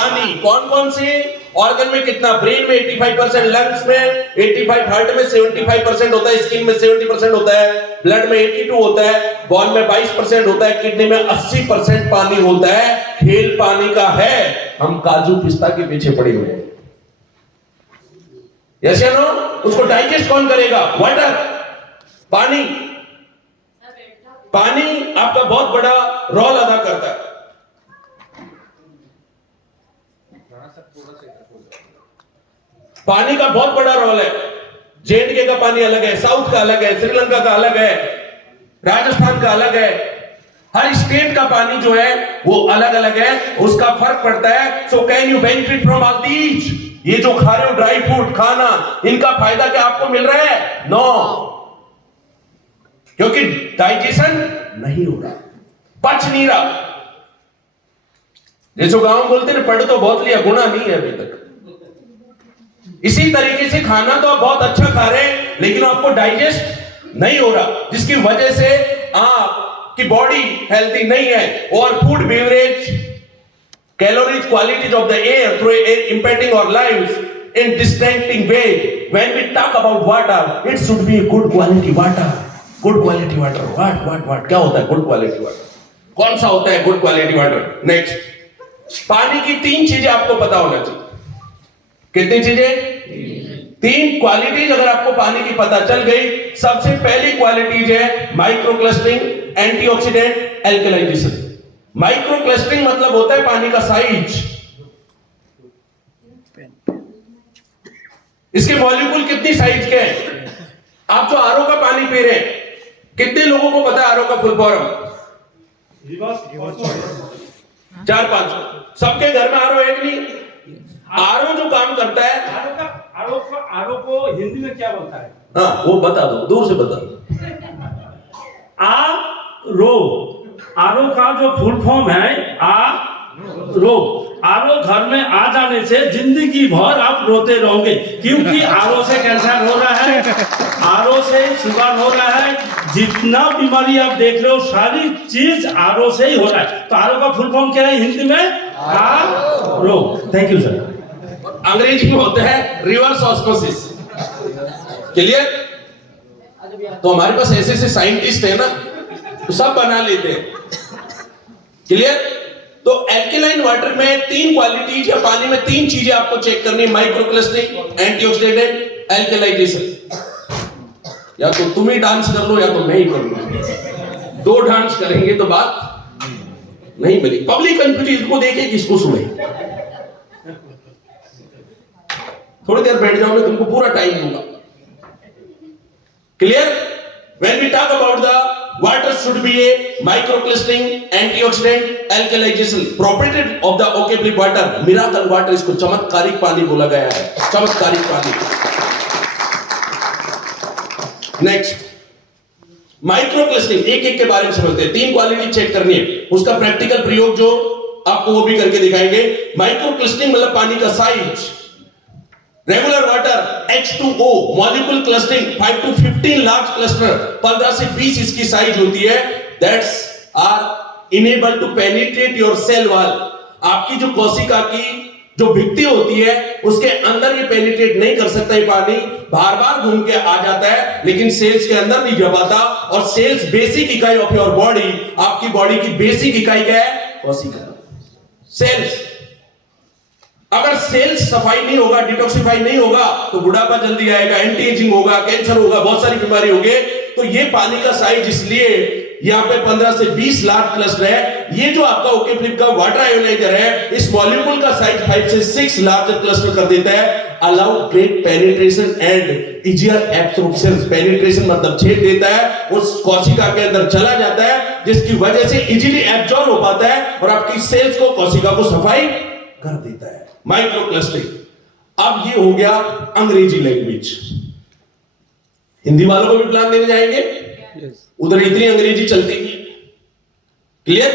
पानी कौन कौन से ऑर्गन में कितना, ब्रेन में 85%, लंग्स में 85, हार्ट में 75% होता है, स्किन में 70% होता है, ब्लड में 82 होता है, बॉन में 22% होता है, किडनी में 80% पानी होता है। खेल पानी का है, हम काजू पिस्ता के पीछे पड़े हुए हैं। यस या नो? उसको डाइजेस्ट कौन करेगा? वाटर, पानी। पानी आपका बहुत बड़ा रोल अदा करता है। पानी का बहुत बड़ा रोल है। जेएंडके का पानी अलग है, साउथ का अलग है, श्रीलंका का अलग है, राजस्थान का अलग है। हर स्टेट का पानी जो है वो अलग अलग है, उसका फर्क पड़ता है। So can you benefit from all these? ये जो खा रहे हो ड्राई फ्रूट, खाना, इनका फायदा क्या आपको मिल रहा है? नो, क्योंकि डाइजेशन नहीं हो रहा, पच नहीं रहा। जैसे गांव बोलते ना, पढ़ तो बहुत लिया, गुना नहीं है अभी तक। इसी तरीके से खाना तो आप बहुत अच्छा खा रहे हैं, लेकिन आपको डाइजेस्ट नहीं हो रहा, जिसकी वजह से आपकी बॉडी हेल्थी नहीं है। और food, beverage, calories, qualities of the air through air impacting our lives in distincting way. When we talk about water, it should be a good quality water. Good quality water. What? क्या होता है good quality water? कौन सा होता है good quality water? Next, पानी की 3 चीजें आपको पता होना चाहिए। कितनी चीजें? 3 क्वालिटीज अगर आपको पानी की पता चल गई। सबसे पहली क्वालिटीज है micro clustering, antioxidant, alkalisation. Micro clustering मतलब होता है पानी का साइज, इसके मॉलिक्यूल कितनी साइज के हैं। आप जो आरओ का पानी पी रहे हैं, कितने लोगों को पता है आरओ का फुल फॉर्म? 4-5 सबके घर में आरओ है कि नहीं? आरओ जो काम करता है, आरओ को हिंदी में क्या बोलता है? हाँ वो बता दो, दूर से बता दो। आरओ का जो फुल फॉर्म है आरओ घर में आ जाने से जिंदगी भर आप रोते रहोगे, क्योंकि आरओ से कैंसर हो रहा है, आरओ से शुगर हो रहा है, जितना बीमारी आप देख रहे हो सारी चीज आरओ से ही हो रहा है। तो आरओ का फुल फॉर्म क्या है हिंदी में? आरओ। Thank you sir. अंग्रेजी में होता है रिवर्स ऑस्मोसिस। क्लियर? तो हमारे पास ऐसे ऐसे साइंटिस्ट है ना, तो सब बना लेते हैं। क्लियर? तो एल्कलाइन वाटर में 3 क्वालिटीज या पानी में 3 चीजें आपको चेक करनी है, माइक्रो क्लस्टरिंग, एंटीऑक्सीडेंट, एल्कलाइजेशन। या तो तुम ही डांस कर लो या तो मैं ही करूंगा। 2 डांस करेंगे तो बात नहीं बनी। पब्लिक कंफ्यूजन को देखे, किसको सुने। थोड़ी देर बैठ जाओ, मैं तुमको पूरा टाइम दूंगा। Clear? When we talk about the water should be a microclustering, antioxidant, alkalization. Property of the Oakleaf water, miracle water, इसको चमत्कारिक पानी बोला गया है, चमत्कारिक पानी। नेक्स्ट, माइक्रोक्लस्टरिंग, एक एक के बारे में समझते हैं। 3 क्वालिटी चेक करनी है, उसका प्रैक्टिकल प्रयोग जो आपको वो भी करके दिखाएंगे। माइक्रोक्लस्टरिंग मतलब पानी का size. Regular water H2O molecule clustering 5 to 15 large cluster, 15 से 20 इसकी साइज होती है। That's are enable to penetrate your cell wall. आपकी जो कोशिका की जो भित्ति होती है उसके अंदर ये पेनिट्रेट नहीं कर सकता, ये पानी बार बार घूम के आ जाता है, लेकिन सेल्स के अंदर नहीं जा पाता। और सेल्स बेसिक इकाई ऑफ योर बॉडी, आपकी बॉडी की बेसिक इकाई क्या है? कोशिका, सेल्स। अगर सेल्स सफाई नहीं होगा, डिटॉक्सिफाई नहीं होगा, तो बुढ़ापा जल्दी आएगा, एंटी एजिंग होगा, कैंसर होगा, बहुत सारी बीमारी होगी। तो ये पानी का साइज इसलिए यहाँ पे 15 से 20 लार्ज क्लस्टर है। ये जो आपका ओकेफ्लिप का वाटर आयोनाइजर है, इस मॉलिक्यूल का साइज 5 से 6 लार्ज क्लस्टर कर देता है। Allow great penetration and easier absorption. Penetration मतलब छेद देता है, उस कोशिका के अंदर चला जाता है, जिसकी वजह से इजीली एब्जॉर्ब हो पाता है और आपकी सेल्स को, कोशिका को सफाई कर देता है। Micro clustering. अब ये हो गया अंग्रेजी लैंग्वेज। हिंदी वालों को भी प्लान देने जाएंगे, उधर इतनी अंग्रेजी चलती है। क्लियर?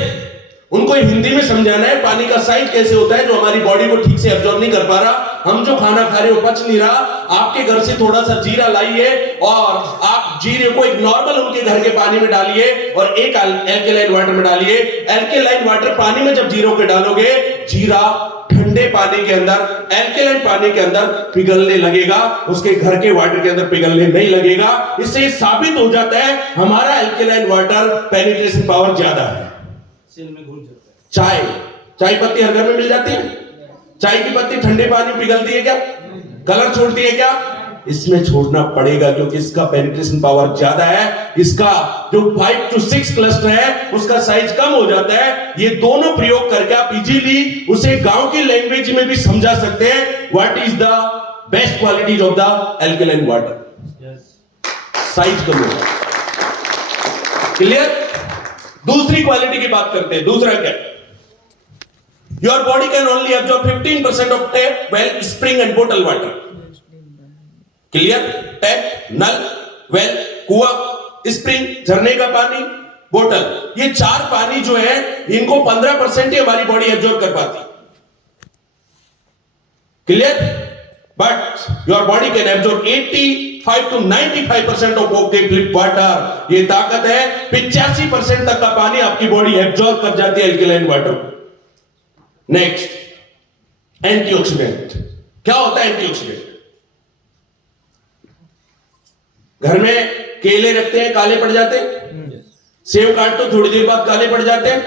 उनको हिंदी में समझाना है पानी का साइज कैसे होता है, जो हमारी बॉडी को ठीक से एब्जॉर्ब नहीं कर पा रहा। हम जो खाना खा रहे हो पच नहीं रहा। आपके घर से थोड़ा सा जीरा लाइए और आप जीरे को एक नॉर्मल उनके घर के पानी में डालिए और एक एल्कलाइन वाटर में डालिए। एल्कलाइन वाटर पानी में जब जीरो के डालोगे, जीरा ठंडा ठंडे पानी के अंदर, एल्कलाइन पानी के अंदर पिघलने लगेगा, उसके घर के वाटर के अंदर पिघलने नहीं लगेगा। इससे साबित हो जाता है हमारा एल्कलाइन वाटर पेनिट्रेशन पावर ज्यादा है। सेल में घुल जाता है। चाय पत्ती हर घर में मिल जाती है। चाय की पत्ती ठंडे पानी में पिघलती है क्या? कलर छोड़ती है क्या? इसमें छोड़ना पड़ेगा क्योंकि इसका पेनिट्रेशन पावर ज्यादा है। इसका जो 5 to 6 क्लस्टर है उसका साइज कम हो जाता है। ये दोनों प्रयोग करके आप इजीली उसे गांव की लैंग्वेज में भी समझा सकते हैं। What is the best qualities of the alkaline water? Size कम होगा। क्लियर? दूसरी क्वालिटी की बात करते हैं। दूसरा क्या? Your body can only absorb 15% of tap, well, spring and bottle water. Clear? Tap, नल, वेल, कुआं, स्प्रिंग, झरने का पानी, बोतल, ये चार पानी जो है इनको 15% ही हमारी बॉडी एब्जॉर्ब कर पाती। Clear? But your body can absorb 85 to 95% of okay flip water. ये ताकत है 85% तक का पानी आपकी बॉडी एब्जॉर्ब कर जाती है एल्कलाइन वाटर को। Next, antioxidant. क्या होता है एंटीऑक्सीडेंट? घर में केले रखते हैं, काले पड़ जाते हैं। सेब काटते हो, थोड़ी देर बाद काले पड़ जाते हैं।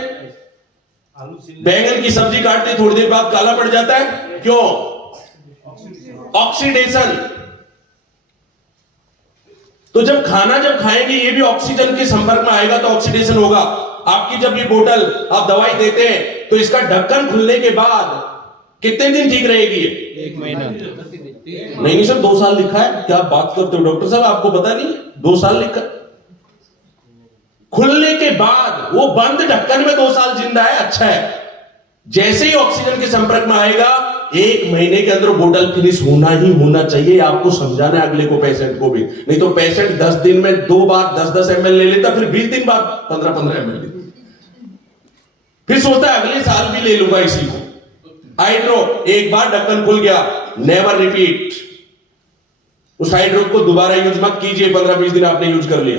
बैंगन की सब्जी काटते थोड़ी देर बाद काला पड़ जाता है। क्यों? ऑक्सीडेशन। तो जब खाना जब खाएंगे ये भी ऑक्सीजन के संपर्क में आएगा तो ऑक्सीडेशन होगा। आपकी जब ये बोतल आप दवाई देते हैं तो इसका ढक्कन खुलने के बाद कितने दिन ठीक रहेगी? 1 महीना। नहीं सर 2 साल लिखा है। क्या बात करते हो डॉक्टर साहब, आपको पता नहीं? 2 साल लिखा। खुलने के बाद वो बंद ढक्कन में 2 साल जिंदा है, अच्छा है। जैसे ही ऑक्सीजन के संपर्क में आएगा 1 महीने के अंदर बोतल फिनिश होना ही होना चाहिए। आपको समझाना है अगले को, पेशेंट को भी। नहीं तो पेशेंट 10 दिन में 2 बार 10-10 ml ले लेता, फिर 20 दिन बाद 15-15 ml लेता, फिर सोचता है अगले साल भी ले लूंगा इसी को। हाइड्रो, एक बार ढक्कन खुल गया, नेवर रिपीट। उस हाइड्रो को दोबारा यूज मत कीजिए। 15-20 दिन आपने यूज कर लिया,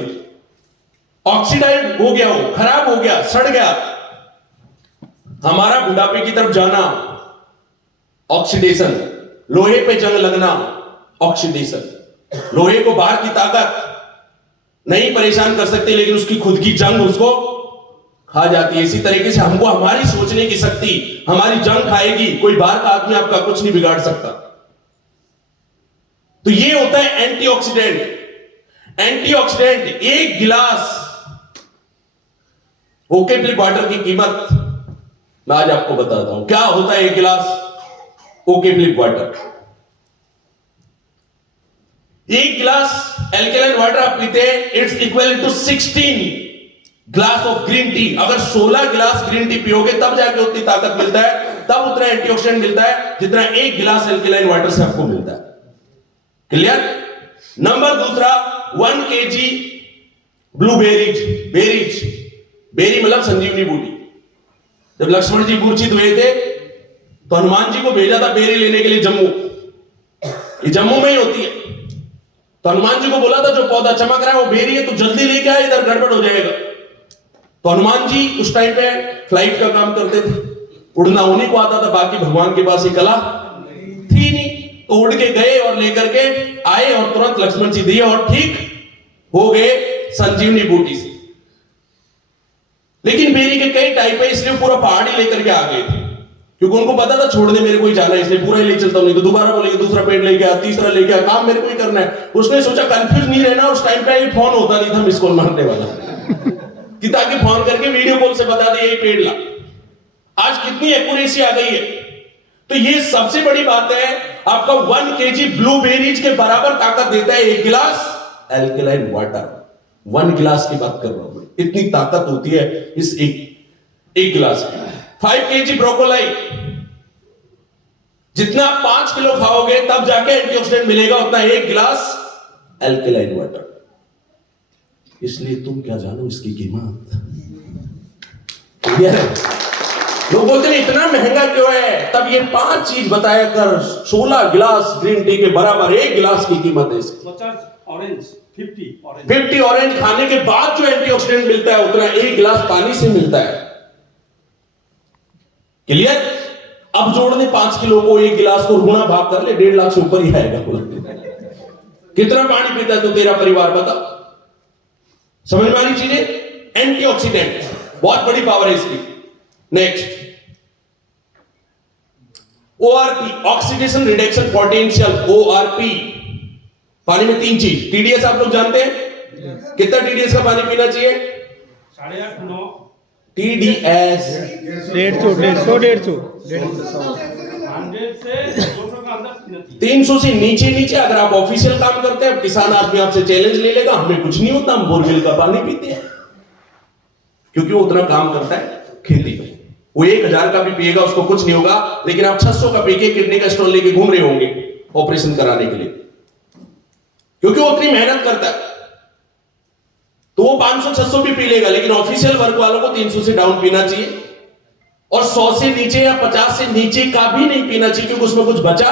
ऑक्सीडाइज हो गया, हो खराब हो गया, सड़ गया। हमारा बुढ़ापे की तरफ जाना, ऑक्सीडेशन। लोहे पे जंग लगना, ऑक्सीडेशन। लोहे को बाहर की ताकत नहीं परेशान कर सकती, लेकिन उसकी खुद की जंग उसको खा जाती है। इसी तरीके से हमको हमारी सोचने की शक्ति हमारी जंग खाएगी। कोई बाहर का आदमी आपका कुछ नहीं बिगाड़ सकता। तो ये होता है एंटीऑक्सीडेंट। एंटीऑक्सीडेंट, 1 गिलास ओके फ्लिप वाटर की कीमत मैं आज आपको बताता हूं। क्या होता है 1 गिलास ओके फ्लिप वाटर? 1 गिलास एल्कलाइन वाटर आप पीते हैं, it's equal to 16 glass of green tea. अगर 16 गिलास ग्रीन टी पियोगे तब जाके उतनी ताकत मिलता है, तब उतना एंटीऑक्सीडेंट मिलता है जितना 1 गिलास एल्कलाइन वाटर से आपको मिलता है। क्लियर? नंबर दूसरा, 1 kg ब्लूबेरीज। बेरी मतलब संजीवनी बूटी। जब लक्ष्मण जी मूर्छित हुए थे तो हनुमान जी को भेजा था बेरी लेने के लिए जम्मू। ये जम्मू में ही होती है। तो हनुमान जी को बोला था जो पौधा चमक रहा है वो बेरी है, तो जल्दी लेके आए, इधर गड़बड़ हो जाएगा। तो हनुमान जी उस टाइम पे फ्लाइट का काम करते थे, उड़ना उन्हीं को आता था, बाकी भगवान के पास ये कला थी नहीं। तो उड़ के गए और लेकर के आए और तुरंत लक्ष्मण जी दिए और ठीक हो गए संजीवनी बूटी से। लेकिन बेरी के कई टाइप है, इसलिए पूरा पहाड़ी लेकर के आ गए थे, क्योंकि उनको पता था छोड़ने मेरे को ही जाना है, इसलिए पूरा ही ले चलता हूं, नहीं तो दोबारा बोलेंगे दूसरा पेड़ लेके आ, तीसरा लेके आ, काम मेरे को ही करना है। उसने सोचा कंफ्यूज नहीं रहना। उस टाइम पे फोन होता नहीं था मिस कॉल मारने वाला कि ताकि फोन करके वीडियो कॉल से बता दे यही पेड़ ला। आज कितनी एक्यूरेसी आ गई है। तो ये सबसे बड़ी बात है, आपका 1 kg ब्लूबेरीज के बराबर ताकत देता है 1 गिलास एल्कलाइन वाटर। 1 गिलास की बात कर रहा हूं, इतनी ताकत होती है इस एक गिलास में। 5 kg ब्रोकोली, जितना 5 किलो खाओगे तब जाके एंटीऑक्सीडेंट मिलेगा, उतना 1 गिलास एल्कलाइन वाटर। इसलिए तुम क्या जानो इसकी कीमत। लोग बोलते हैं इतना महंगा क्यों है? तब ये 5 चीज बताया कर 16 गिलास ग्रीन टी के बराबर 1 गिलास की कीमत है इसकी। 50 ऑरेंज खाने के बाद जो एंटीऑक्सीडेंट मिलता है उतना 1 गिलास पानी से मिलता है। क्लियर? अब जोड़ने 5 किलो को, 1 गिलास को गुणा भाग कर ले, 1.5 लाख से ऊपर ही आएगा। कितना पानी पीता है तो तेरा परिवार, बता। समझ में आ रही चीजें? एंटीऑक्सीडेंट बहुत बड़ी पावर है इसकी। Next, ORP, oxidation reduction potential, ORP. पानी में 3 चीज, टीडीएस आप लोग जानते हैं, कितना टीडीएस का पानी पीना चाहिए? 8.5 9 टीडीएस 100 से 200 का अंदर पीना चाहिए। 300 से नीचे अगर आप ऑफिशियल काम करते हैं, किसान आदमी आपसे चैलेंज ले लेगा, हमें कुछ नहीं होता, हम बोरवेल का पानी पीते हैं, क्योंकि वो उतना काम करता है खेती में। वो 1000 का भी पिएगा उसको कुछ नहीं होगा, लेकिन आप 600 का पी के किडनी का स्टोन लेके घूम रहे होंगे ऑपरेशन कराने के लिए, क्योंकि वो उतनी मेहनत करता है। तो वो 500-600 भी पी लेगा, लेकिन ऑफिशियल वर्क वालों को 300 से डाउन पीना चाहिए, और 100 से नीचे या 50 से नीचे का भी नहीं पीना चाहिए, क्योंकि उसमें कुछ बचा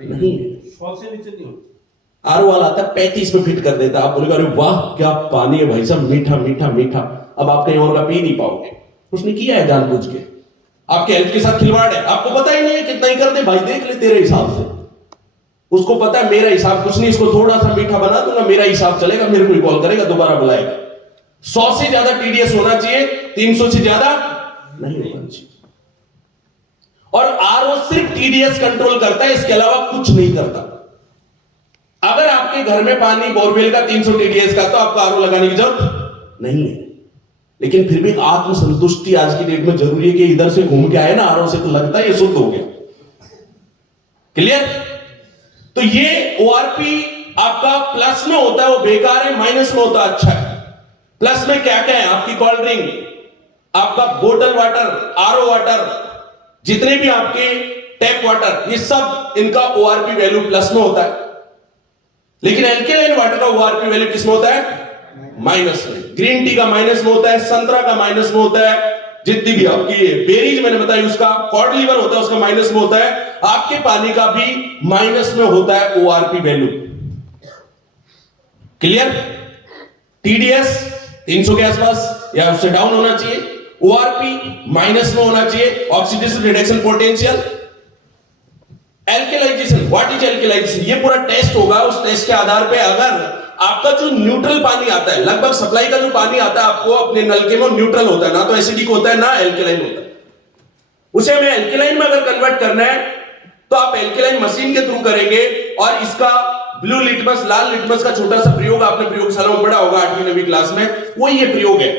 नहीं है। 100 से नीचे नहीं होता। आरओ वाला आता है 35 में फिट कर देता है। आप बोलेगा अरे वाह क्या पानी है भाई साहब, मीठा मीठा मीठा। अब आप कहीं और का पी नहीं पाओगे। उसने किया है जानबूझ के, आपके हेल्थ के साथ खिलवाड़ है, आपको पता ही नहीं है, कितना ही कर दे भाई, देख ले तेरे हिसाब से। उसको पता है मेरा हिसाब कुछ नहीं, इसको थोड़ा सा मीठा बना दूंगा, मेरा हिसाब चलेगा, मेरे को ही कॉल करेगा, दोबारा बुलाएगा। 100 से ज्यादा टीडीएस होना चाहिए, 300 से ज्यादा नहीं होना चाहिए। और आरओ सिर्फ टीडीएस कंट्रोल करता है, इसके अलावा कुछ नहीं करता। अगर आपके घर में पानी बोरवेल का 300 टीडीएस का, तो आपको आरओ लगाने की जरूरत नहीं है। लेकिन फिर भी आत्मसंतुष्टि आज की डेट में जरूरी है कि इधर से घूम के आए ना आरओ से, तो लगता है ये शुद्ध हो गया। क्लियर? तो ये ओआरपी आपका प्लस में होता है वो बेकार है, माइनस में होता है अच्छा है। प्लस में क्या क्या है? आपकी कोल्ड ड्रिंक, आपका बोतल वाटर, आरओ वाटर, जितने भी आपके टैप वाटर, ये सब इनका ओआरपी वैल्यू प्लस में होता है। लेकिन एल्केलाइन वाटर का ओआरपी वैल्यू किस में होता है? माइनस में। ग्रीन टी का माइनस में होता है, संतरा का माइनस में होता है, जितनी भी आपकी बेरीज मैंने बताई उसका, कॉड लीवर होता है उसका माइनस में होता है, आपके पानी का भी माइनस में होता है ओआरपी वैल्यू। क्लियर? टीडीएस 300 के आसपास या उससे डाउन होना चाहिए, ओआरपी माइनस में होना चाहिए, oxidation reduction potential. Alkalisation, what is alkalisation? ये पूरा टेस्ट होगा, उस टेस्ट के आधार पे अगर आपका जो न्यूट्रल पानी आता है, लगभग सप्लाई का जो पानी आता है आपको अपने नलके में, न्यूट्रल होता है, ना तो एसिडिक होता है ना एल्केलाइन होता है, उसे हमें एल्केलाइन में अगर कन्वर्ट करना है तो आप एल्केलाइन मशीन के थ्रू करेंगे। और इसका ब्लू लिटमस, लाल लिटमस का छोटा सा प्रयोग आपने प्रयोगशाला में पढ़ा होगा 8वीं 9वीं क्लास में, वो ये प्रयोग है।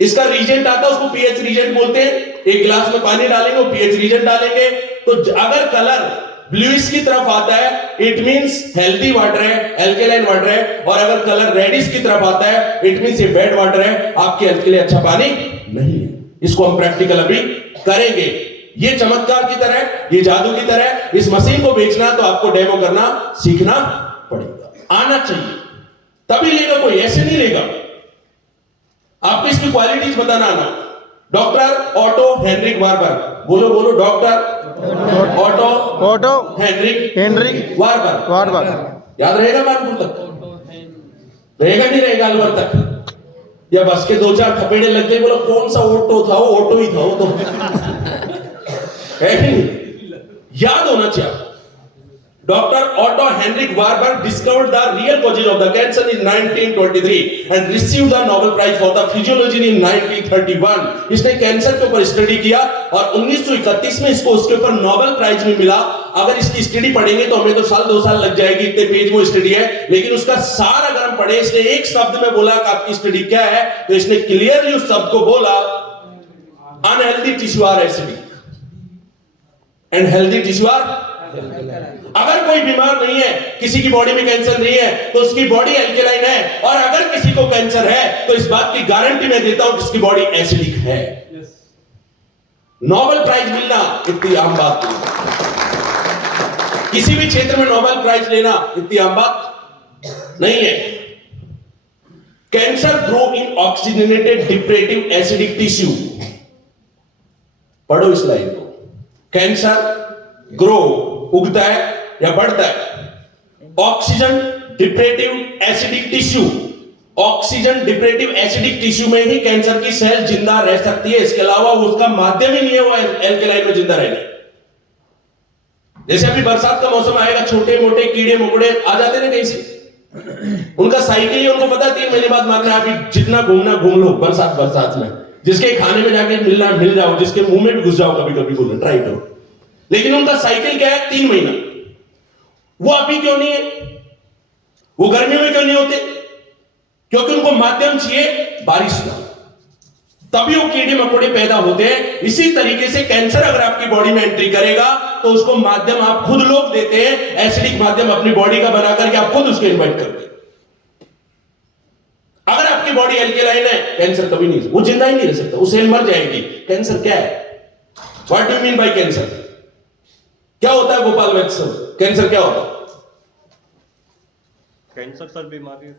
इसका रीजेंट आता है, उसको पीएच रीजेंट बोलते हैं। एक गिलास में पानी डालेंगे, वो पीएच रीजेंट डालेंगे, तो अगर कलर ब्लूइश की तरफ आता है इट मींस हेल्दी वाटर है, एल्केलाइन वाटर है, और अगर कलर रेडिश की तरफ आता है इट मींस ये बैड वाटर है, आपके हेल्थ के लिए अच्छा पानी नहीं है। इसको हम प्रैक्टिकल अभी करेंगे। ये चमत्कार की तरह, ये जादू की तरह, इस मशीन को बेचना तो आपको डेमो करना सीखना पड़ेगा, आना चाहिए, तभी लेगा कोई, ऐसे नहीं लेगा। आपको इसकी क्वालिटीज बताना आना। डॉक्टर ऑटो हेनरिक वार्बर, बोलो बोलो, डॉक्टर ऑटो हेनरिक वार्बर। याद रहेगा कानपुर तक? रहेगा नहीं रहेगा अलवर तक? या बस के 2-4 थपेड़े लग गए, बोलो कौन सा ऑटो था? वो ऑटो ही था वो तो है कि नहीं? याद होना चाहिए। Dr. Otto Henrik Warburg discovered the real causes of the cancer in 1923 and received the Nobel Prize for the Physiology in 1931. इसने कैंसर के ऊपर स्टडी किया और 1931 में इसको उसके ऊपर नोबेल प्राइज में मिला। अगर इसकी स्टडी पढ़ेंगे तो हमें तो 2 साल लग जाएगी, इतने पेज वो स्टडी है, लेकिन उसका सार अगर हम पढ़े, इसने एक शब्द में बोला कि आपकी स्टडी क्या है, तो इसने क्लियरली उस शब्द को बोला, unhealthy tissue are acidic and healthy tissue are. अगर कोई बीमार नहीं है, किसी की बॉडी में कैंसर नहीं है, तो उसकी बॉडी एल्केलाइन है, और अगर किसी को कैंसर है तो इस बात की गारंटी मैं देता हूं कि उसकी बॉडी एसिडिक है। नोबेल प्राइज मिलना इतनी आम बात नहीं, किसी भी क्षेत्र में नोबेल प्राइज लेना इतनी आम बात नहीं है। Cancer grow in oxygenated deprived acidic tissue, पढ़ो इस लाइन को। कैंसर ग्रो, उगता है या बढ़ता है, oxygen deprived acidic tissue oxygen deprived acidic tissue में ही कैंसर की सेल जिंदा रह सकती है, इसके अलावा उसका माध्यम ही नहीं है वो एल्केलाइन में जिंदा रहने। जैसे अभी बरसात का मौसम आएगा, छोटे मोटे कीड़े मकोड़े आ जाते ना कहीं से, उनका साइकिल ही उनको पता है 3 महीने बाद मारना। अभी जितना घूमना घूम लो बरसात में, जिसके खाने में जाके मिलना मिल जाओ, जिसके मुंह में भी घुस जाओ कभी कभी, बोलो ट्राई करो, लेकिन उनका साइकिल क्या है 3 महीना। वो अभी क्यों नहीं है, वो गर्मियों में क्यों नहीं होते, क्योंकि उनको माध्यम चाहिए बारिश का, तभी वो कीड़े मकोड़े पैदा होते हैं। इसी तरीके से कैंसर अगर आपकी बॉडी में एंट्री करेगा तो उसको माध्यम आप खुद लोग देते हैं, एसिडिक माध्यम अपनी बॉडी का बना करके आप खुद उसको इन्वाइट करते हैं। अगर आपकी बॉडी एल्केलाइन है, कैंसर कभी नहीं, वो जिंदा ही नहीं रह सकता, वो सेल मर जाएगी। कैंसर क्या है, what do you mean by cancer? क्या होता है गोपाल वैद्य सर, कैंसर क्या होता है? कैंसर सर बीमारी,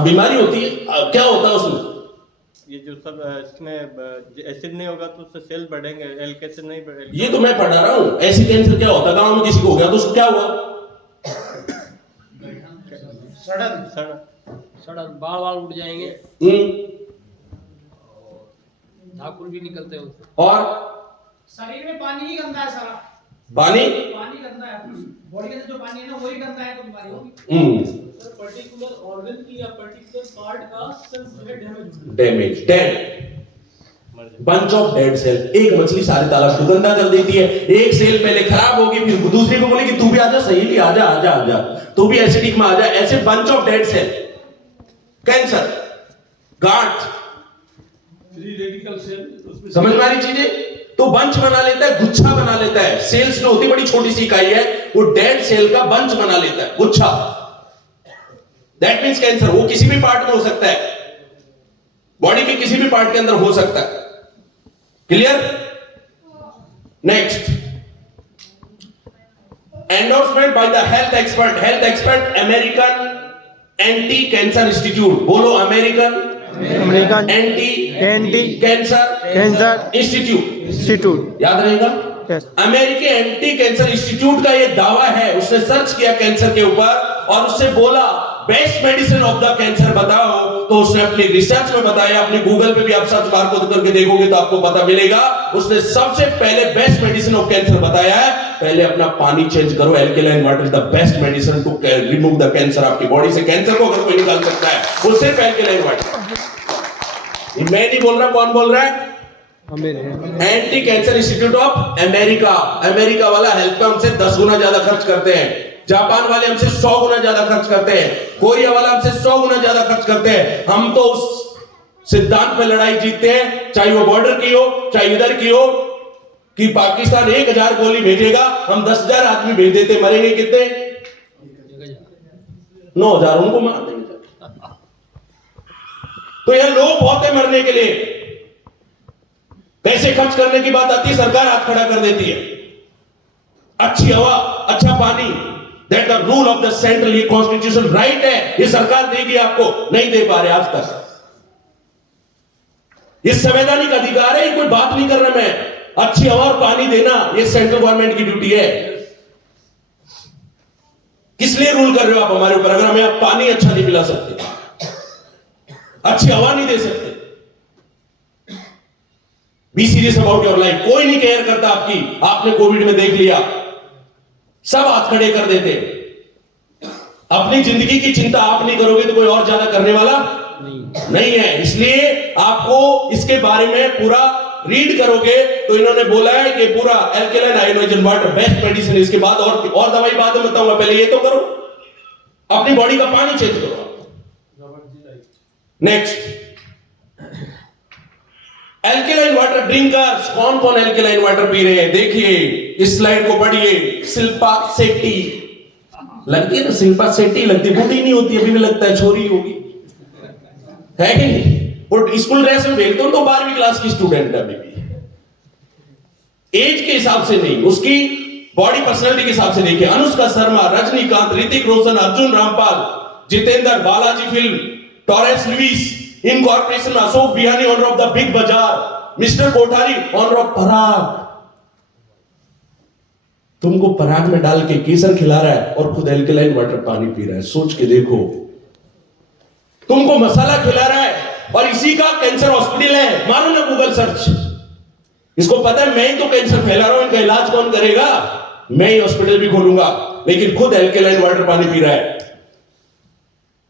बीमारी होती है, क्या होता है उसमें? ये जो सब इसमें एसिड नहीं होगा तो उससे सेल बढ़ेंगे, एल्के से नहीं बढ़ेंगे। ये तो मैं पढ़ा रहा हूं, ऐसी कैंसर क्या होता है? गांव में किसी को हो गया तो उसको क्या हुआ? सड़न बाल उड़ जाएंगे, झाकुर भी निकलते हैं उससे। और शरीर में पानी ही गंदा है सारा, पानी गंदा है, बॉडी के अंदर जो पानी है ना वही गंदा है तो बीमारी होगी। सर पर्टिकुलर ऑर्गन की या पर्टिकुलर पार्ट का सेल्स जो है damage, bunch of dead cell. एक मछली सारे तालाब को गंदा कर देती है, एक सेल पहले खराब होगी, फिर दूसरी को बोले कि तू भी आजा, सहेली आजा आजा आजा, तू भी एसिडिक में आजा, ऐसे bunch of dead cell. Cancer, गांठ, फ्री रेडिकल सेल, समझ में आ रही चीजें? तो बंच बना लेता है, गुच्छा बना लेता है। सेल्स जो होती बड़ी छोटी सी इकाई है, वो डेड सेल का बंच बना लेता है, गुच्छा। That means cancer. वो किसी भी पार्ट में हो सकता है, बॉडी के किसी भी पार्ट के अंदर हो सकता है। Clear? Next, endorsement by the health expert American anti cancer institute. बोलो, अमेरिकन एंटी कैंसर इंस्टीट्यूट। याद रहेगा? अमेरिकी एंटी कैंसर इंस्टीट्यूट का यह दावा है, उसने सर्च किया कैंसर के ऊपर और उससे बोला best medicine of the cancer बताओ, तो उसने अपनी रिसर्च में बताया। अपने गूगल पे भी आप सर्च बार को करके देखोगे तो आपको पता मिलेगा, उसने सबसे पहले बेस्ट मेडिसिन ऑफ कैंसर बताया है, पहले अपना पानी चेंज करो, alkaline water is the best medicine to remove the cancer. आपकी बॉडी से कैंसर को अगर कोई निकाल सकता है वो सिर्फ एल्केलाइन वाटर। मैं नहीं बोल रहा, कौन बोल रहा है? Anti cancer institute of America वाला हेल्थ का हमसे 10 गुना ज्यादा खर्च करते हैं, जापान वाले हमसे 100 गुना ज्यादा खर्च करते हैं, कोरिया वाला हमसे 100 गुना ज्यादा खर्च करते हैं। हम तो उस सिद्धांत में लड़ाई जीतते हैं, चाहे वो बॉर्डर की हो चाहे इधर की हो, कि पाकिस्तान 1000 गोली भेजेगा, हम 10,000 आदमी भेज देते, मरेंगे कितने? 9,000 उनको मार देंगे। तो यह लोग बहुत है मरने के लिए, पैसे खर्च करने की बात आती है, सरकार हाथ खड़ा कर देती है। अच्छी हवा, अच्छा पानी, that the rule of the central, ये कॉन्स्टिट्यूशन राइट है, ये सरकार देगी आपको, नहीं दे पा रहे आज तक। ये संवैधानिक अधिकार है, ये कोई बात नहीं कर रहा मैं। अच्छी हवा और पानी देना ये सेंट्रल गवर्नमेंट की ड्यूटी है। किस लिए रूल कर रहे हो आप हमारे ऊपर, अगर हमें आप पानी अच्छा नहीं पिला सकते, अच्छी हवा नहीं दे सकते? Be serious about your life. कोई नहीं केयर करता आपकी। आपने कोविड में देख लिया, सब हाथ खड़े कर देते। अपनी जिंदगी की चिंता आप नहीं करोगे तो कोई और ज्यादा करने वाला नहीं है। इसलिए आपको इसके बारे में पूरा रीड करोगे तो इन्होंने बोला है कि पूरा alkaline hydrogen water best medicine. इसके बाद और दवाई बाद में बताऊंगा, पहले ये तो करो, अपनी बॉडी का पानी चेंज करो। Next, alkaline water drinkers. कौन कौन एल्केलाइन वाटर पी रहे हैं? देखिए, इस स्लाइड को पढ़िए। शिल्पा शेट्टी लगती है ना, शिल्पा शेट्टी लगती है, बूढ़ी नहीं होती, अभी भी लगता है छोरी होगी, है कि नहीं? वो स्कूल ड्रेस में भेजते हो तो 12वीं क्लास की स्टूडेंट है अभी भी। एज के हिसाब से नहीं, उसकी बॉडी पर्सनैलिटी के हिसाब से देखिए। Anushka Sharma, Rajinikanth, Hrithik Roshan, Arjun Rampal, Jeetendra, Balaji film, Terence Lewis, in corporation, Ashok Bihani, owner of the Big Bazaar, mister Kothari, owner of Parag. तुमको पराग में डाल के केसर खिला रहा है और खुद एल्केलाइन वाटर पानी पी रहा है। सोच के देखो, तुमको मसाला खिला रहा है और इसी का कैंसर हॉस्पिटल है, मारो ना गूगल सर्च। इसको पता है मैं ही तो कैंसर फैला रहा हूं, इनका इलाज कौन करेगा? मैं ही हॉस्पिटल भी खोलूंगा, लेकिन खुद एल्केलाइन वाटर पानी पी रहा है।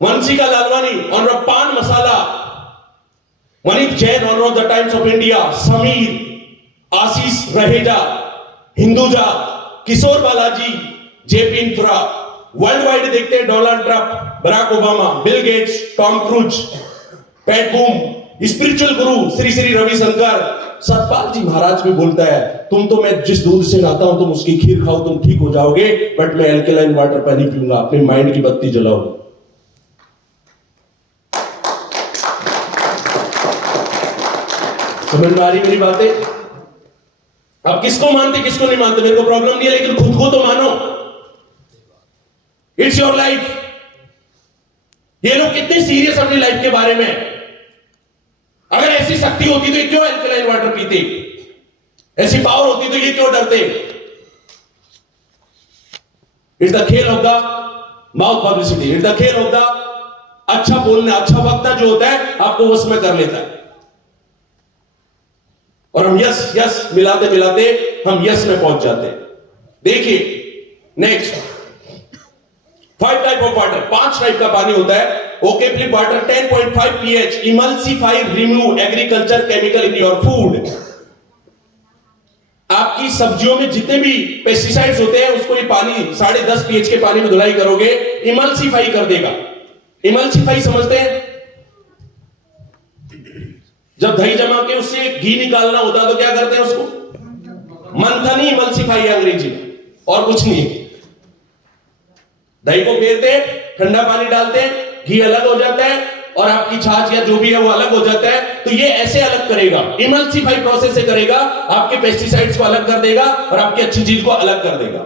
Vanshika Lalwani, owner of paan masala, Manish Jain, owner of the Times of India, Sameer, Ashish Raheja, Hinduja, Kishore Balaji, JP infra, world wide देखते हैं Donald Trump, Barack Obama, Bill Gates, Tom Cruise, पैट बूम, स्पिरिचुअल गुरु श्री श्री रविशंकर। सतपाल जी महाराज भी बोलता है, तुम तो मैं जिस दूध से नहाता हूं तुम उसकी खीर खाओ तुम ठीक हो जाओगे, बट मैं एल्केलाइन वाटर पानी पीऊंगा। अपने माइंड की बत्ती जलाओ। समझ में आ रही मेरी बातें? अब किसको मानते किसको नहीं मानते मेरे को प्रॉब्लम नहीं है, लेकिन खुद को तो मानो। It's your life. ये लोग कितने सीरियस अपनी लाइफ के बारे में। अगर ऐसी शक्ति होती तो ये क्यों एल्कलाइन वाटर पीते? ऐसी पावर होती तो ये क्यों डरते? इट्स द खेल of the mouth publicity, it's the खेल ऑफ द अच्छा बोलना, अच्छा वक्ता जो होता है आपको वश में कर लेता है। और हम यस यस मिलाते मिलाते हम यस में पहुंच जाते हैं। देखिए next, 5 type of water, 5 type का पानी होता है। Okay flip water 10.5 pH, emulsify remove agriculture chemical in your food. आपकी सब्जियों में जितने भी पेस्टिसाइड्स होते हैं उसको ये पानी 10.5 pH के पानी में धुलाई करोगे इमल्सिफाई कर देगा। इमल्सिफाई समझते हैं? जब दही जमा के उससे घी निकालना होता है तो क्या करते हैं उसको? मंथन ही इमल्सिफाई है अंग्रेजी में, और कुछ नहीं। दही को फेरते हैं, ठंडा पानी डालते हैं, घी अलग हो जाता है और आपकी छाछ या जो भी है वो अलग हो जाता है। तो ये ऐसे अलग करेगा, इमल्सिफाई प्रोसेस से करेगा, आपके पेस्टिसाइड्स को अलग कर देगा और आपकी अच्छी चीज को अलग कर देगा।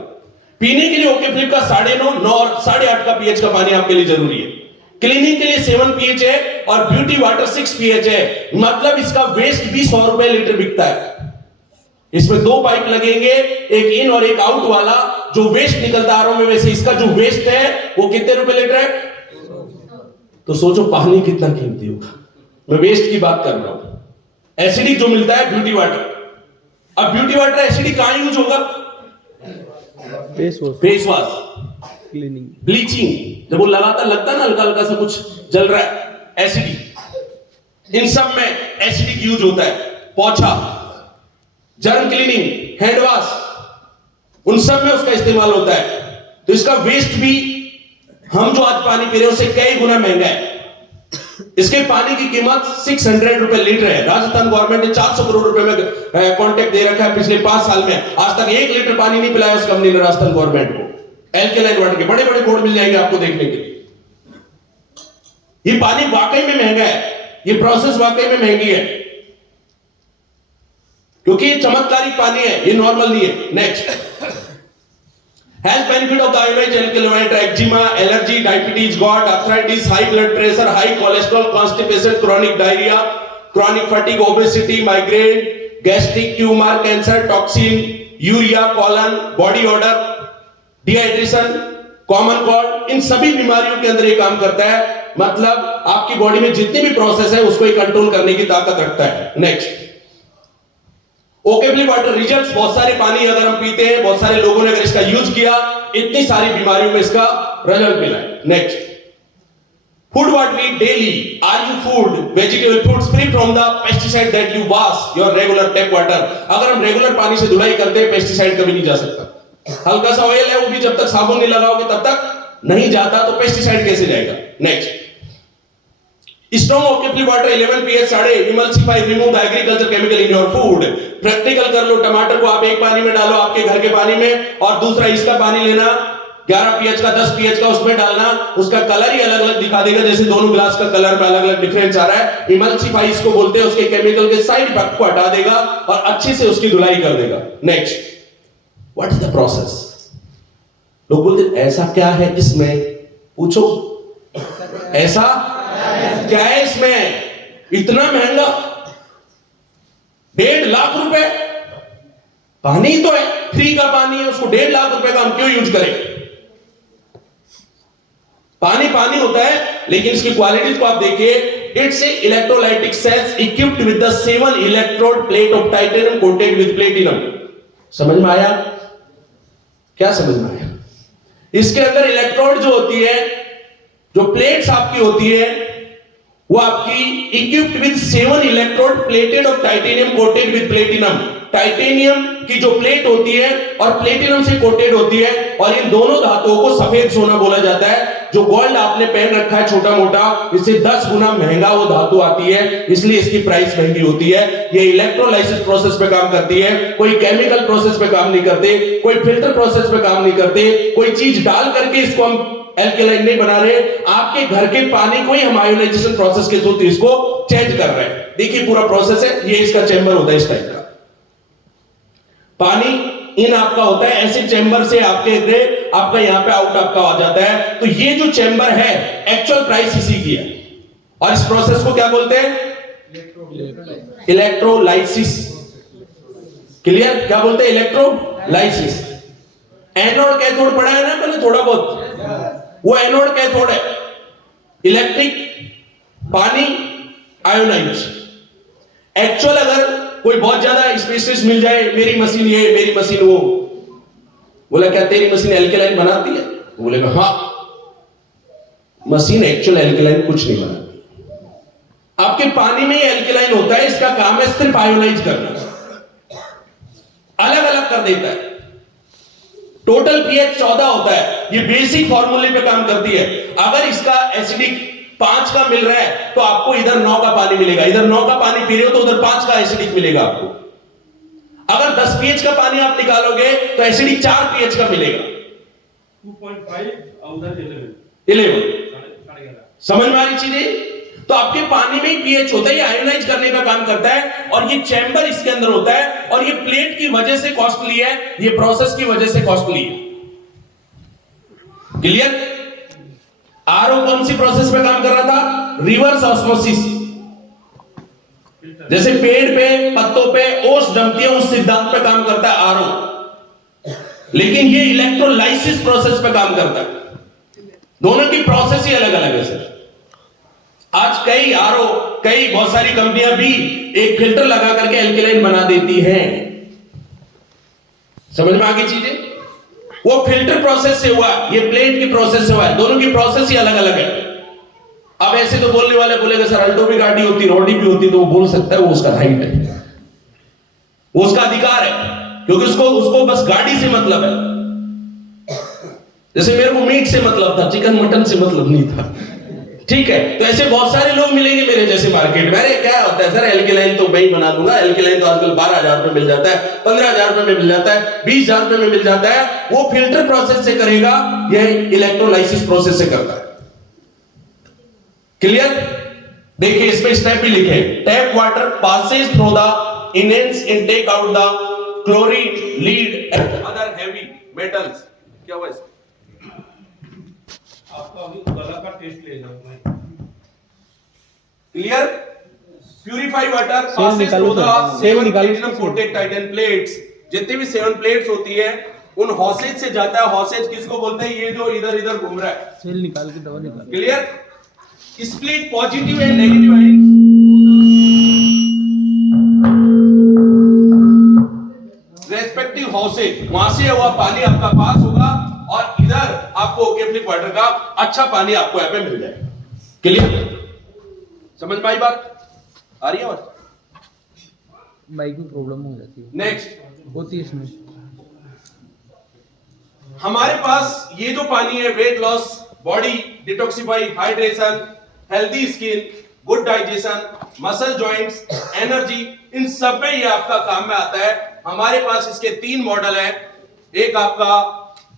पीने के लिए ओके फ्लिप का 9.5, 9 और 8.5 का pH का पानी आपके लिए जरूरी है। क्लीनिंग के लिए 7 pH है और ब्यूटी वाटर 6 pH है। मतलब इसका वेस्ट भी 100 रुपए लीटर बिकता है। इसमें 2 पाइप लगेंगे, एक इन और एक आउट वाला। जो वेस्ट निकलता आ रहा हूं मैं, वैसे इसका जो वेस्ट है वो कितने रुपए लीटर है? तो सोचो पानी कितना कीमती होगा। मैं वेस्ट की बात कर रहा हूं। एसिडिक जो मिलता है ब्यूटी वाटर। अब ब्यूटी वाटर एसिडिक कहां यूज होगा? Face wash, cleaning, bleaching. जब वो लगाता लगता ना हल्का हल्का सा कुछ जल रहा है, एसिडिक। इन सब में एसिडिक यूज होता है। पोछा, जर्म क्लीनिंग, हैंड वॉश, उन सब में उसका इस्तेमाल होता है। तो इसका वेस्ट भी हम जो आज पानी पी रहे हैं उससे कई गुना महंगा है। इसके पानी की कीमत 600 रुपए लीटर है। राजस्थान गवर्नमेंट ने 400 करोड़ रुपए में कॉन्ट्रैक्ट दे रखा है पिछले 5 साल में। आज तक 1 लीटर पानी नहीं पिलाया उस कंपनी ने राजस्थान गवर्नमेंट को। एल्केलाइन वाटर के बड़े बड़े बोर्ड मिल जाएंगे आपको देखने के लिए। ये पानी वाकई में महंगा है, ये प्रोसेस वाकई में महंगी है, क्योंकि ये चमत्कारिक पानी है, ये नॉर्मल नहीं है। Next, health benefit of the iodised alkaline water: eczema, allergy, diabetes, gout, arthritis, high blood pressure, high cholesterol, constipation, chronic diarrhoea, chronic fatigue, obesity, migraine, gastric tumour, cancer, toxin, urea, colon, body order, dehydration, common cold, इन सभी बीमारियों के अंदर ये काम करता है। मतलब आपकी बॉडी में जितनी भी प्रोसेस है उसको कंट्रोल करने की ताकत रखता है। Next, okay flip water results: बहुत सारे पानी अगर हम पीते हैं, बहुत सारे लोगों ने अगर इसका यूज किया, इतनी सारी बीमारियों में इसका रिजल्ट मिला है। Next, food what we eat daily: are you food vegetable foods free from the pesticide that you wash your regular tap water. अगर हम रेगुलर पानी से धुलाई करते हैं, पेस्टिसाइड कभी नहीं जा सकता। हल्का सा ऑयल है, वो भी जब तक साबुन नहीं लगाओगे तब तक नहीं जाता, तो पेस्टिसाइड कैसे जाएगा? Next, strong okay flip water 11 pH 8.5, emulsify remove the agriculture chemical in your food. Practical कर लो, टमाटर को आप एक पानी में डालो आपके घर के पानी में, और दूसरा इसका पानी लेना 11 pH का, 10 pH का, उसमें डालना, उसका कलर ही अलग अलग दिखा देगा। जैसे दोनों ग्लास का कलर में अलग अलग डिफरेंस आ रहा है। इमल्सिफाई इसको बोलते हैं, उसके केमिकल के साइड इफेक्ट को हटा देगा और अच्छे से उसकी धुलाई कर देगा। Next, what is the process? लोग बोलते ऐसा क्या है इसमें, पूछो ऐसा क्या है इसमें? इतना महंगा 1.5 लाख रुपए पानी तो है, फ्री का पानी है, उसको 1.5 लाख रुपए का हम क्यों यूज करें? पानी पानी होता है, लेकिन इसकी क्वालिटीज को आप देखिए, it's a electrolytic cells equipped with the 7 electrode plate of titanium coated with platinum. समझ में आया? क्या समझ में आया? इसके अंदर इलेक्ट्रोड जो होती है, जो प्लेट्स आपकी होती है, वो आपकी equipped with 7 electrode plated of titanium coated with platinum. Titanium की जो प्लेट होती है और प्लेटिनम से कोटेड होती है, और इन दोनों धातुओं को सफेद सोना बोला जाता है। जो गोल्ड आपने पहन रखा है छोटा मोटा, इससे 10 गुना महंगा वो धातु आती है, इसलिए इसकी प्राइस महंगी होती है। ये इलेक्ट्रोलाइसिस प्रोसेस पे काम करती है, कोई केमिकल प्रोसेस पे काम नहीं करते, कोई फिल्टर प्रोसेस पे काम नहीं करते, कोई चीज डाल करके इसको हम एल्केलाइन नहीं बना रहे। आपके घर के पानी को ही हम आयोनाइजेशन प्रोसेस के थ्रू इसको चेंज कर रहे हैं। देखिए पूरा प्रोसेस है, ये इसका चेंबर होता है इस टाइप का। पानी इन आपका होता है, ऐसे चेंबर से आपका यहां पे आउट आपका आ जाता है। तो ये जो चेंबर है, एक्चुअल प्राइस इसी की है। और इस प्रोसेस को क्या बोलते हैं? इलेक्ट्रोलाइसिस। क्लियर? क्या बोलते हैं? इलेक्ट्रोलाइसिस। एनोड कैथोड पढ़ा है ना पहले थोड़ा बहुत, वो एनोड कैथोड है। इलेक्ट्रिक, पानी, आयोनाइज। एक्चुअल अगर कोई बहुत ज्यादा स्पेसिस्ट मिल जाए, मेरी मशीन ये, मेरी मशीन वो, बोला क्या तेरी मशीन एल्केलाइन बनाती है? बोलेगा हाँ, मशीन एक्चुअल एल्केलाइन कुछ नहीं बनाती। आपके पानी में ही एल्केलाइन होता है, इसका काम है सिर्फ आयोनाइज करना, अलग अलग कर देता है। टोटल पीएच 14 होता है, ये बेसिक फॉर्मूले पे काम करती है। अगर इसका एसिडिक 5 का मिल रहा है तो आपको इधर 9 का पानी मिलेगा, इधर 9 का पानी पी रहे हो तो उधर 5 का एसिडिक मिलेगा आपको। अगर 10 पीएच का पानी आप निकालोगे तो एसिडिक 4 पीएच का मिलेगा, 2.5 और उधर 11। समझ में आ रही चीजें? तो आपके पानी में ही पीएच होता है, ये आयोनाइज करने का काम करता है। और ये चैम्बर इसके अंदर होता है, और ये प्लेट की वजह से कॉस्टली है, ये प्रोसेस की वजह से कॉस्टली है। क्लियर? आरओ कौन सी प्रोसेस पे काम कर रहा था? Reverse osmosis. जैसे पेड़ पे, पत्तों पे ओस जमती है, उस सिद्धांत पे काम करता है आरओ। लेकिन ये इलेक्ट्रोलाइसिस प्रोसेस पे काम करता है। दोनों की प्रोसेस ही अलग अलग है सर। आज कई आरओ, बहुत सारी कंपनियां भी एक फिल्टर लगा करके एल्केलाइन बना देती हैं। समझ में आ गई चीजें? वो फिल्टर प्रोसेस से हुआ, ये प्लेट की प्रोसेस से हुआ है, दोनों की प्रोसेस ही अलग अलग है। अब ऐसे तो बोलने वाले बोलेगा सर अल्टो भी गाड़ी होती, रोडी भी होती, तो वो बोल सकता है, वो उसका राइट है, वो उसका अधिकार है, क्योंकि उसको बस गाड़ी से मतलब है। जैसे मेरे को मीट से मतलब था, चिकन मटन से मतलब नहीं था। ठीक है? तो ऐसे बहुत सारे लोग मिलेंगे मेरे जैसे मार्केट में। अरे क्या होता है सर, एल्केलाइन तो मैं ही बना दूंगा, एल्केलाइन तो आजकल 12,000 रुपए मिल जाता है, 15,000 रुपए में मिल जाता है, 20,000 रुपए में मिल जाता है। वो फिल्टर प्रोसेस से करेगा, यह इलेक्ट्रोलाइसिस प्रोसेस से करता है। क्लियर? देखिए इसमें स्टेप भी लिखे, tap water passes through the intense intake out the chlorine, lead and other heavy metals. क्या हुआ इसमें? आपका अभी गला का टेस्ट ले जाऊंगा। Clear? Purified water passes through the 7 platinum coated Titan plates. जितनी भी 7 प्लेट्स होती है, उन हॉसेज से जाता है। हॉसेज किसको बोलते हैं? ये जो इधर इधर घूम रहा है, सेल निकाल के दवा निकाल। Clear? Split positive and negative ion respective horses. वहां से हुआ पानी आपका पास होगा, और इधर आपको ओकेफ्लिक वाटर का अच्छा पानी आपको यहां पे मिल जाएगा। क्लियर? समझ में आई बात? आ रही है बात? माइक में प्रॉब्लम हो जाती है, नेक्स्ट होती है इसमें। हमारे पास ये जो पानी है, weight loss, body detoxify, hydration, healthy skin, good digestion, muscle joints, energy, इन सब में ये आपका काम में आता है। हमारे पास इसके 3 मॉडल हैं, एक आपका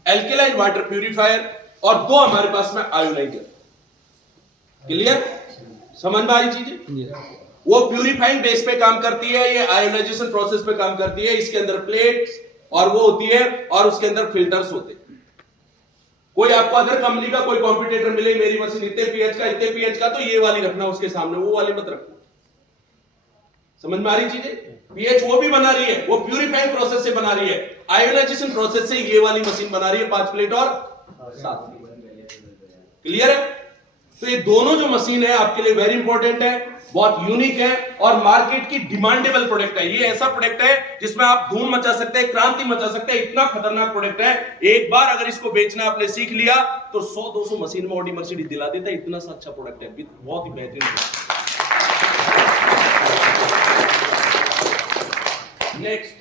एल्केलाइन वाटर प्यूरिफायर और 2 हमारे पास में आयोनाइजर। क्लियर? समझ में आ रही चीजें? वो प्यूरिफाइंग बेस पे काम करती है, ये आयोनाइजेशन प्रोसेस पे काम करती है। इसके अंदर प्लेट्स और वो होती है, और उसके अंदर फिल्टर्स होते हैं। कोई आपको अदर कंपनी का कोई कॉम्पिटिटर मिले, मेरी मशीन इतने पीएच का, तो ये वाली रखना उसके सामने, वो वाली मत रखना। समझ में आ रही चीजें? पीएच वो भी बना रही है, वो प्यूरिफाइंग प्रोसेस से बना रही है, आयोनाइजेशन प्रोसेस से ये वाली मशीन बना रही है 5 प्लेट और 7 प्लेट। क्लियर है? तो ये दोनों जो मशीन है आपके लिए वेरी इंपॉर्टेंट है, बहुत यूनिक है और मार्केट की डिमांडेबल प्रोडक्ट है। ये ऐसा प्रोडक्ट है जिसमें आप धूम मचा सकते हैं, क्रांति मचा सकते हैं। इतना खतरनाक प्रोडक्ट है, एक बार अगर इसको बेचना आपने सीख लिया तो 100-200 मशीन में ऑडी मर्सिडीज दिला देता है। इतना सा अच्छा प्रोडक्ट है, बहुत ही बेहतरीन। नेक्स्ट,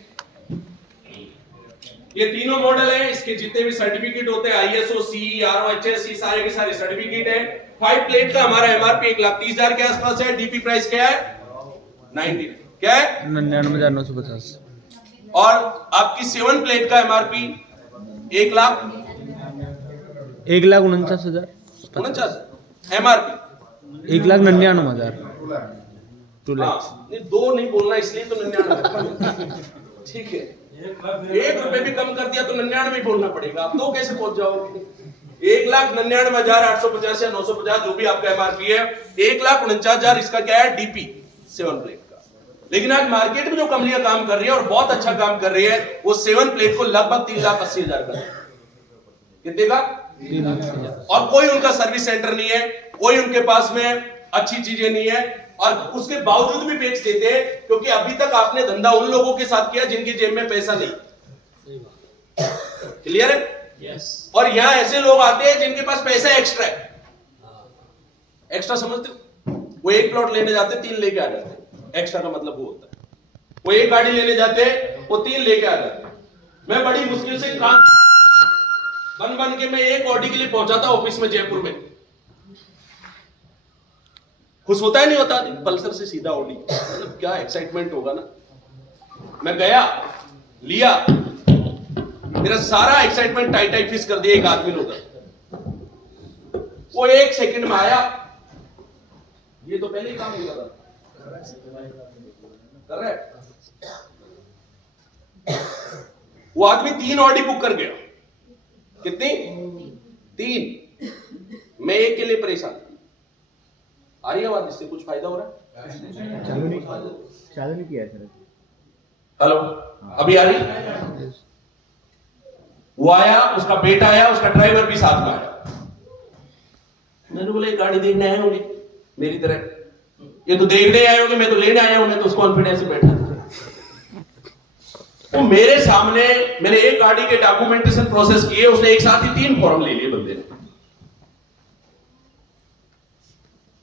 ये तीनों मॉडल है, इसके जितने भी सर्टिफिकेट होते हैं ISO, CE, ROHS, सारे के सारे सर्टिफिकेट है। 5 प्लेट का हमारा MRP 1,30,000 के आसपास है। DP प्राइस क्या है? 90 क्या है? 99,950। और आपकी 7 प्लेट का MRP 1,49,000 MRP 1,99,000 2 हाँ, lakhs। नहीं 2 नहीं बोलना इसलिए तो 99 ठीक है। 1 रुपए भी कम कर दिया तो 99 बोलना पड़ेगा। आप 2 कैसे पहुंच जाओगे? 1,99,850 या 950 जो भी आपका MRP है, 1,49,000 इसका क्या है? DP 7 प्लेट का। लेकिन आज मार्केट में जो कंपनियां काम कर रही है और बहुत अच्छा काम कर रही है, वो 7 प्लेट को लगभग 3,80,000 का कितने का? और कोई उनका सर्विस सेंटर नहीं है, कोई उनके पास में अच्छी चीजें नहीं है और उसके बावजूद भी बेच देते हैं, क्योंकि अभी तक आपने धंधा उन लोगों के साथ किया जिनकी जेब में पैसा नहीं। क्लियर है? यस। और यहां ऐसे लोग आते हैं जिनके पास पैसा एक्स्ट्रा है। एक्स्ट्रा समझते हो? वो 1 प्लॉट लेने जाते हैं, 3 लेके आ जाते हैं। एक्स्ट्रा का मतलब वो होता है वो 1 गाड़ी लेने जाते हैं, वो 3 लेके आ जाते हैं। मैं बड़ी मुश्किल से बन के मैं 1 ऑडी के लिए पहुंचा था ऑफिस में जयपुर में। खुश होता है नहीं होता? पल्सर से सीधा ऑडी, मतलब क्या एक्साइटमेंट होगा ना। मैं गया, लिया, मेरा सारा एक्साइटमेंट टाइट फिश कर दिया एक आदमी ने उधर। वो 1 सेकंड में आया, ये तो पहले ही काम नहीं कर रहा है। वो आदमी 3 ऑडी बुक कर गया। कितनी? 3। मैं 1 के लिए परेशान। आ रही है बात? इससे कुछ फायदा हो रहा है? चालू नहीं किया है। हेलो, अभी आ रही? वो आया, उसका बेटा आया, उसका ड्राइवर भी साथ में आया। मैंने बोला गाड़ी देखने आए होंगे मेरी तरह, ये तो देखने आए होंगे, मैं तो लेने आया हूं। मैं तो उस कॉन्फिडेंस से बैठा था। वो मेरे सामने मैंने 1 गाड़ी के डॉक्यूमेंटेशन प्रोसेस किए, उसने एक साथ ही 3 फॉर्म ले लिए बंदे ने।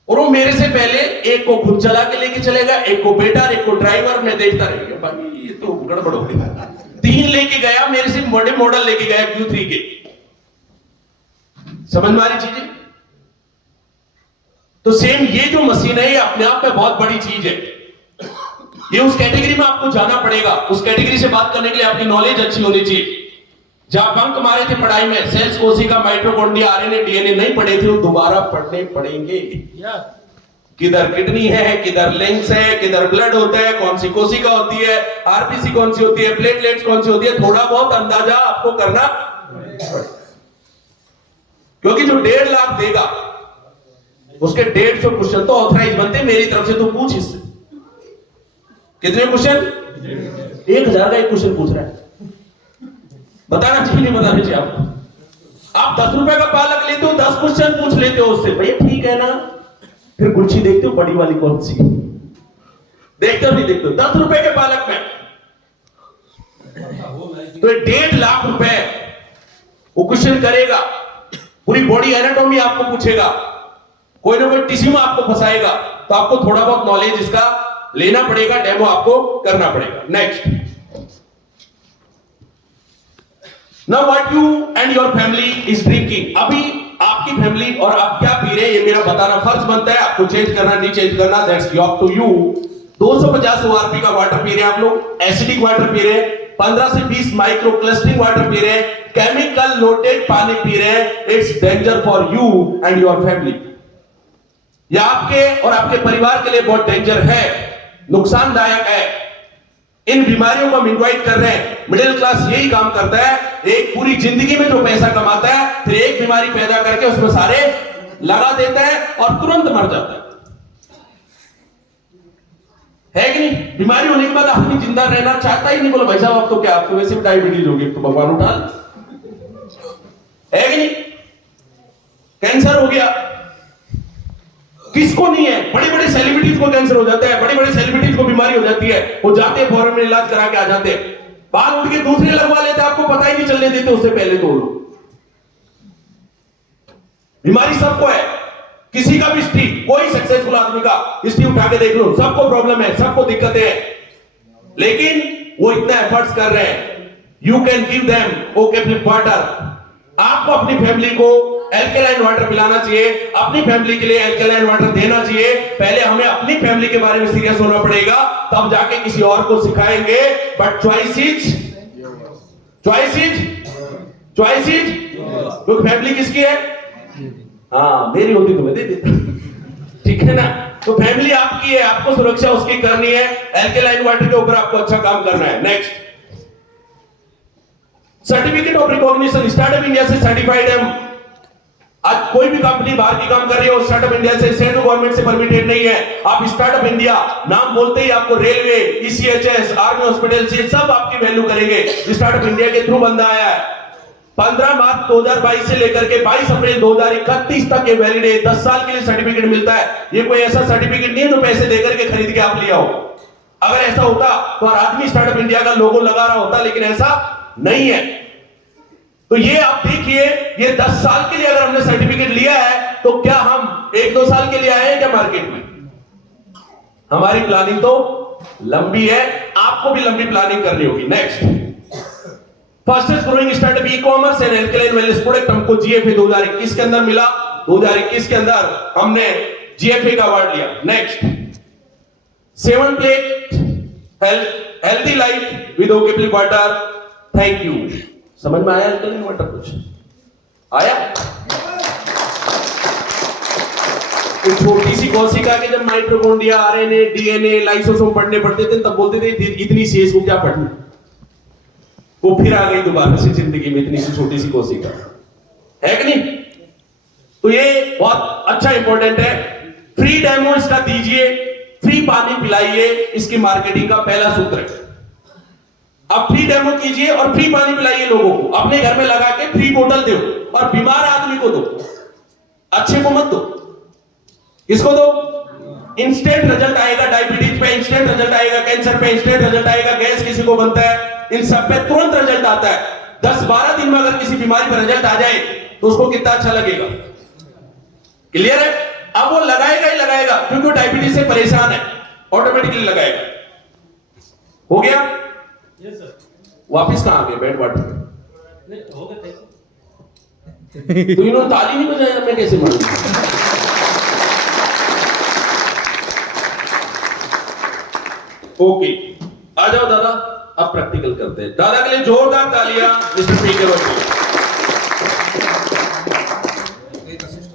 और वो मेरे से पहले 1 को खुद चला के लेके चलेगा, 1 को बेटा, 1 को ड्राइवर। मैं देखता रह गया, भाई ये तो गड़बड़ हो गई। 3 लेके गया, मेरे से बड़े मॉडल लेके गया Q3 के। समझ में आ रही चीजें? तो सेम ये जो मशीन है, ये अपने आप में बहुत बड़ी चीज है। ये उस कैटेगरी में आपको जाना पड़ेगा। उस कैटेगरी से बात करने के लिए आपकी नॉलेज अच्छी होनी चाहिए। जहां बंक मारे थे पढ़ाई में, सेल्स कोशिका, माइटोकॉन्ड्रिया, RNA, DNA नहीं पढ़े थे, वो दोबारा पढ़ने पड़ेंगे। किधर किडनी है, किधर लिंक्स है, किधर ब्लड होता है, कौन सी कोशिका होती है, RBC कौन सी होती है, प्लेटलेट्स कौन सी होती है, थोड़ा बहुत अंदाजा आपको करना, क्योंकि जो 1.5 लाख देगा उसके 150 क्वेश्चन तो ऑथराइज बनते मेरी तरफ से। तो पूछ इससे कितने क्वेश्चन? 1,000 का 1 क्वेश्चन पूछ रहा है। बताना चाहिए नहीं बताना चाहिए आपको? आप 10 रुपए का पालक लेते हो, 10 क्वेश्चन पूछ लेते हो उससे, भैया ठीक है ना। फिर गुच्छी देखते हो, बड़ी वाली कौन सी देखते हो? नहीं देखते हो। 10 रुपए के पालक में तो 1.5 लाख रुपए वो क्वेश्चन करेगा। पूरी बॉडी एनाटॉमी आपको पूछेगा, कोई ना कोई टिश्यू में आपको फंसाएगा। तो आपको थोड़ा बहुत नॉलेज इसका लेना पड़ेगा, डेमो आपको करना पड़ेगा। Next, now what you and your family is drinking. अभी आपकी फैमिली और आप क्या पी रहे हैं, ये मेरा बताना फर्ज बनता है। आपको चेंज करना नहीं चेंज करना, that's up to you. 250 ORP का वाटर पी रहे हैं आप लोग, एसिडिक वाटर पी रहे हैं, 15 से 20 माइक्रो क्लस्टरिंग वाटर पी रहे हैं, केमिकल लोडेड पानी पी रहे हैं। It's danger for you and your family. यह आपके और आपके परिवार के लिए बहुत डेंजर है, नुकसानदायक है। इन बीमारियों को हम इनवाइट कर रहे हैं। मिडिल क्लास यही काम करता है, एक पूरी जिंदगी में जो पैसा कमाता है, फिर एक बीमारी पैदा करके उसमें सारे लगा देता है और तुरंत मर जाता है कि नहीं? बीमारी होने के बाद आदमी जिंदा रहना चाहता ही नहीं। बोलो भाई साहब, अब तो क्या, आपको वैसे भी डायबिटीज होगी, तो भगवान उठा है कि नहीं? कैंसर हो गया, किसको नहीं है? बड़ी बड़ी सेलिब्रिटीज को कैंसर हो जाता है, बड़ी बड़ी सेलिब्रिटीज को बीमारी हो जाती है, वो जाते हैं फौरन में इलाज करा के आ जाते हैं। बाल उठ के दूसरे लगवा लेते, आपको पता ही नहीं चलने देते उससे पहले। तो लोग बीमारी सबको है, किसी का भी हिस्ट्री, कोई सक्सेसफुल आदमी का हिस्ट्री उठा के देख लो, सबको प्रॉब्लम है, सबको दिक्कतें हैं, लेकिन वो इतना एफर्ट्स कर रहे हैं। You can give them okay flip water. आपको अपनी फैमिली को एल्कलाइन वाटर पिलाना चाहिए, अपनी फैमिली के लिए एल्कलाइन वाटर देना चाहिए। पहले हमें अपनी फैमिली के बारे में सीरियस होना पड़ेगा, तब जाके किसी और को सिखाएंगे। बट चॉइस इज क्योंकि फैमिली किसकी है? हाँ, मेरी होती तो मैं दे देता, ठीक है ना? तो फैमिली आपकी है, आपको सुरक्षा उसकी करनी है। एल्कलाइन वाटर के ऊपर आपको अच्छा काम करना है। Next, certificate of recognition. Startup India से सर्टिफाइड है। आज कोई भी कंपनी बाहर की काम कर रही है, स्टार्टअप इंडिया से, सेंट्रल गवर्नमेंट से परमिटेड नहीं है। आप स्टार्टअप इंडिया नाम बोलते ही आपको रेलवे, ईसीएचएस, आर्मी हॉस्पिटल से सब आपकी वैल्यू करेंगे। स्टार्टअप इंडिया के थ्रू बंदा आया है। 15 मार्च 2022 से लेकर के 22 अप्रैल 2031 तक ये वैलिड है। 10 साल के लिए सर्टिफिकेट मिलता है। ये कोई ऐसा सर्टिफिकेट नहीं है जो पैसे देकर के खरीद के आप लिया हो। अगर ऐसा होता तो हर आदमी स्टार्टअप इंडिया का लोगो लगा रहा होता, लेकिन ऐसा नहीं है। तो ये आप देखिए, ये 10 साल के लिए अगर हमने सर्टिफिकेट लिया है, तो क्या हम 1-2 साल के लिए आए हैं क्या मार्केट में? हमारी प्लानिंग तो लंबी है, आपको भी लंबी प्लानिंग करनी होगी। Next, fastest growing startup e commerce and alkaline wellness product हमको जीएफए 2021 के अंदर मिला। 2021 के अंदर हमने जीएफए का अवार्ड लिया। Next, 7 plate healthy life with okay flip water. Thank you. समझ में आया एल्कलाइन वाटर? कुछ आया? तो छोटी सी कोशिका के जब माइटोकॉन्ड्रिया, आरएनए, डीएनए, लाइसोसोम पढ़ने पड़ते थे, तब बोलते थे इतनी सी इसको क्या पढ़ना। वो फिर आ गई दोबारा से जिंदगी में, इतनी सी छोटी सी कोशिका, है कि नहीं? तो ये बहुत अच्छा इंपॉर्टेंट है। फ्री डेमो इसका दीजिए, फ्री पानी पिलाइए, इसकी मार्केटिंग का पहला सूत्र है। आप फ्री डेमो कीजिए और फ्री पानी पिलाइए लोगों को, अपने घर में लगा के फ्री बोतल दो, और बीमार आदमी को दो, अच्छे को मत दो। किसको दो? इंस्टेंट रिजल्ट आएगा। डायबिटीज पे इंस्टेंट रिजल्ट आएगा, कैंसर पे इंस्टेंट रिजल्ट आएगा, गैस किसी को बनता है, इन सब पे तुरंत रिजल्ट आता है। 10-12 दिन में अगर किसी बीमारी पर रिजल्ट आ जाए तो उसको कितना अच्छा लगेगा। क्लियर है? अब वो लगाएगा ही लगाएगा, क्योंकि वो डायबिटीज से परेशान है, ऑटोमेटिकली लगाएगा। हो गया? Yes sir. वापिस कहां आ गए? बैड वाटर नहीं हो गए। तो इन्होंने ताली नहीं बजाया, मैं कैसे मानूं? ओके, आ जाओ दादा, अब प्रैक्टिकल करते हैं। दादा के लिए जोरदार तालियां मिस्टर पी के वर्मा। एक असिस्ट